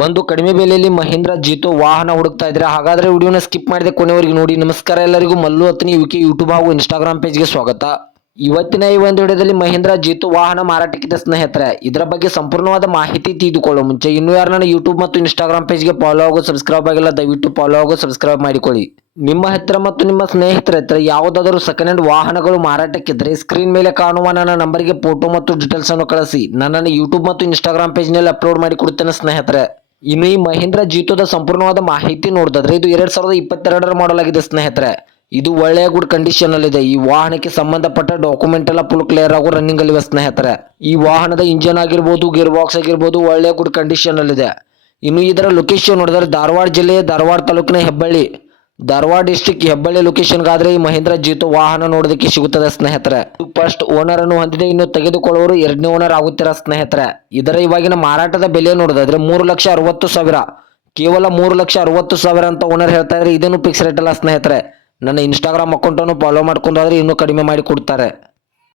ಒಂದು ಕಡಿಮೆ ಬೆಲೆಯಲ್ಲಿ ಮಹೀಂದ್ರ ಜೀತೋ ವಾಹನ ಹುಡುಕ್ತಾ ಇದ್ರೆ ಹಾಗಾದ್ರೆ ವಿಡಿಯೋನ ಸ್ಕಿಪ್ ಮಾಡದೆ ಕೊನೆವರೆಗೆ ನೋಡಿ. ನಮಸ್ಕಾರ ಎಲ್ಲರಿಗೂ, ಮಲ್ಲು ಅತ್ನಿ ಯುಕೆ ಯೂಟ್ಯೂಬ್ ಹಾಗೂ ಇನ್ಸ್ಟಾಗ್ರಾಮ್ ಪೇಜ್ಗೆ ಸ್ವಾಗತ. ಇವತ್ತಿನ ಈ ಒಂದು ವಿಡಿಯೋದಲ್ಲಿ ಮಹೀಂದ್ರ ಜೀತೋ ವಾಹನ ಮಾರಾಟಕ್ಕಿದೆ ಸ್ನೇಹಿತರೆ. ಇದರ ಬಗ್ಗೆ ಸಂಪೂರ್ಣವಾದ ಮಾಹಿತಿ ತಿಳಿದುಕೊಳ್ಳೋ ಮುಂಚೆ ಇನ್ನೂ ಯಾರು ನನ್ನ ಯೂಟ್ಯೂಬ್ ಮತ್ತು ಇನ್ಸ್ಟಾಗ್ರಾಮ್ ಪೇಜ್ಗೆ ಫಾಲೋ ಆಗೋ ಸಬ್ಸ್ಕ್ರೈಬ್ ಆಗಿಲ್ಲ, ದಯವಿಟ್ಟು ಫಾಲೋ ಆಗೋ ಸಬ್ಸ್ಕ್ರೈಬ್ ಮಾಡಿಕೊಳ್ಳಿ. ನಿಮ್ಮ ಹತ್ತಿರ ಮತ್ತು ನಿಮ್ಮ ಸ್ನೇಹಿತರ ಹತ್ತಿರ ಯಾವುದಾದರೂ ಸೆಕೆಂಡ್ ಹ್ಯಾಂಡ್ ವಾಹನಗಳು ಮಾರಾಟಕ್ಕಿದ್ರೆ ಸ್ಕ್ರೀನ್ ಮೇಲೆ ಕಾಣುವ ನನ್ನ ನಂಬರ್ಗೆ ಫೋಟೋ ಮತ್ತು ಡೀಟೇಲ್ಸ್ ಅನ್ನು ಕಳಿಸಿ. ನನ್ನನ್ನು ಯೂಟ್ಯೂಬ್ ಮತ್ತು ಇನ್ಸ್ಟಾಗ್ರಾಮ್ ಪೇಜ್ನಲ್ಲಿ ಅಪ್ಲೋಡ್ ಮಾಡಿ ಕೊಡುತ್ತೇನೆ ಸ್ನೇಹಿತರೆ. ಇನ್ನು ಈ ಮಹೀಂದ್ರ ಜೀತೋದ ಸಂಪೂರ್ಣವಾದ ಮಾಹಿತಿ ನೋಡಿದ್ರೆ ಇದು 2022 ಮಾಡಲ್ ಆಗಿದೆ ಸ್ನೇಹಿತರೆ. ಇದು ಒಳ್ಳೆಯ ಗುಡ್ ಕಂಡೀಷನ್ ಅಲ್ಲಿ ಇದೆ. ಈ ವಾಹನಕ್ಕೆ ಸಂಬಂಧಪಟ್ಟ ಡಾಕ್ಯುಮೆಂಟ್ ಎಲ್ಲ ಫುಲ್ ಕ್ಲಿಯರ್ ಆಗೋ ರನ್ನಿಂಗ್ ಅಲ್ಲಿ ಸ್ನೇಹಿತರೆ. ಈ ವಾಹನದ ಇಂಜಿನ್ ಆಗಿರ್ಬೋದು, ಗೇರ್ ಬಾಕ್ಸ್ ಆಗಿರ್ಬೋದು ಒಳ್ಳೆಯ ಗುಡ್ ಕಂಡೀಷನ್ ಅಲ್ಲಿ ಇದೆ. ಇನ್ನು ಇದರ ಲೊಕೇಶನ್ ನೋಡಿದ್ರೆ ಧಾರವಾಡ ಜಿಲ್ಲೆಯ ಧಾರವಾಡ ತಾಲೂಕಿನ ಹೆಬ್ಬಳ್ಳಿ, ಧಾರವಾಡ ಡಿಸ್ಟ್ರಿಕ್ಟ್ ಹೆಬ್ಬಳ್ಳಿ ಲೊಕೇಶನ್ಗಾದ್ರೆ ಈ ಮಹೀಂದ್ರ ಜೀತೋ ವಾಹನ ನೋಡೋದಕ್ಕೆ ಸಿಗುತ್ತದೆ ಸ್ನೇಹಿತರೆ. ಫಸ್ಟ್ ಓನರ್ ಅನ್ನು ಹೊಂದಿದೆ, ಇನ್ನು ತೆಗೆದುಕೊಳ್ಳುವವರು ಎರಡನೇ ಓನರ್ ಆಗುತ್ತೀರಾ ಸ್ನೇಹಿತರೆ. ಇದರ ಇವಾಗಿನ ಮಾರಾಟದ ಬೆಲೆ ನೋಡೋದಾದ್ರೆ 3,60,000, ಕೇವಲ 3,60,000 ಅಂತ ಓನರ್ ಹೇಳ್ತಾ ಇದ್ರೆ. ಇದೇನು ಫಿಕ್ಸ್ ರೇಟ್ ಅಲ್ಲ ಸ್ನೇಹಿತರೆ. ನನ್ನ ಇನ್ಸ್ಟಾಗ್ರಾಮ್ ಅಕೌಂಟ್ ಅನ್ನು ಫಾಲೋ ಮಾಡ್ಕೊಂಡಾದ್ರೆ ಇನ್ನೂ ಕಡಿಮೆ ಮಾಡಿ ಕೊಡ್ತಾರೆ.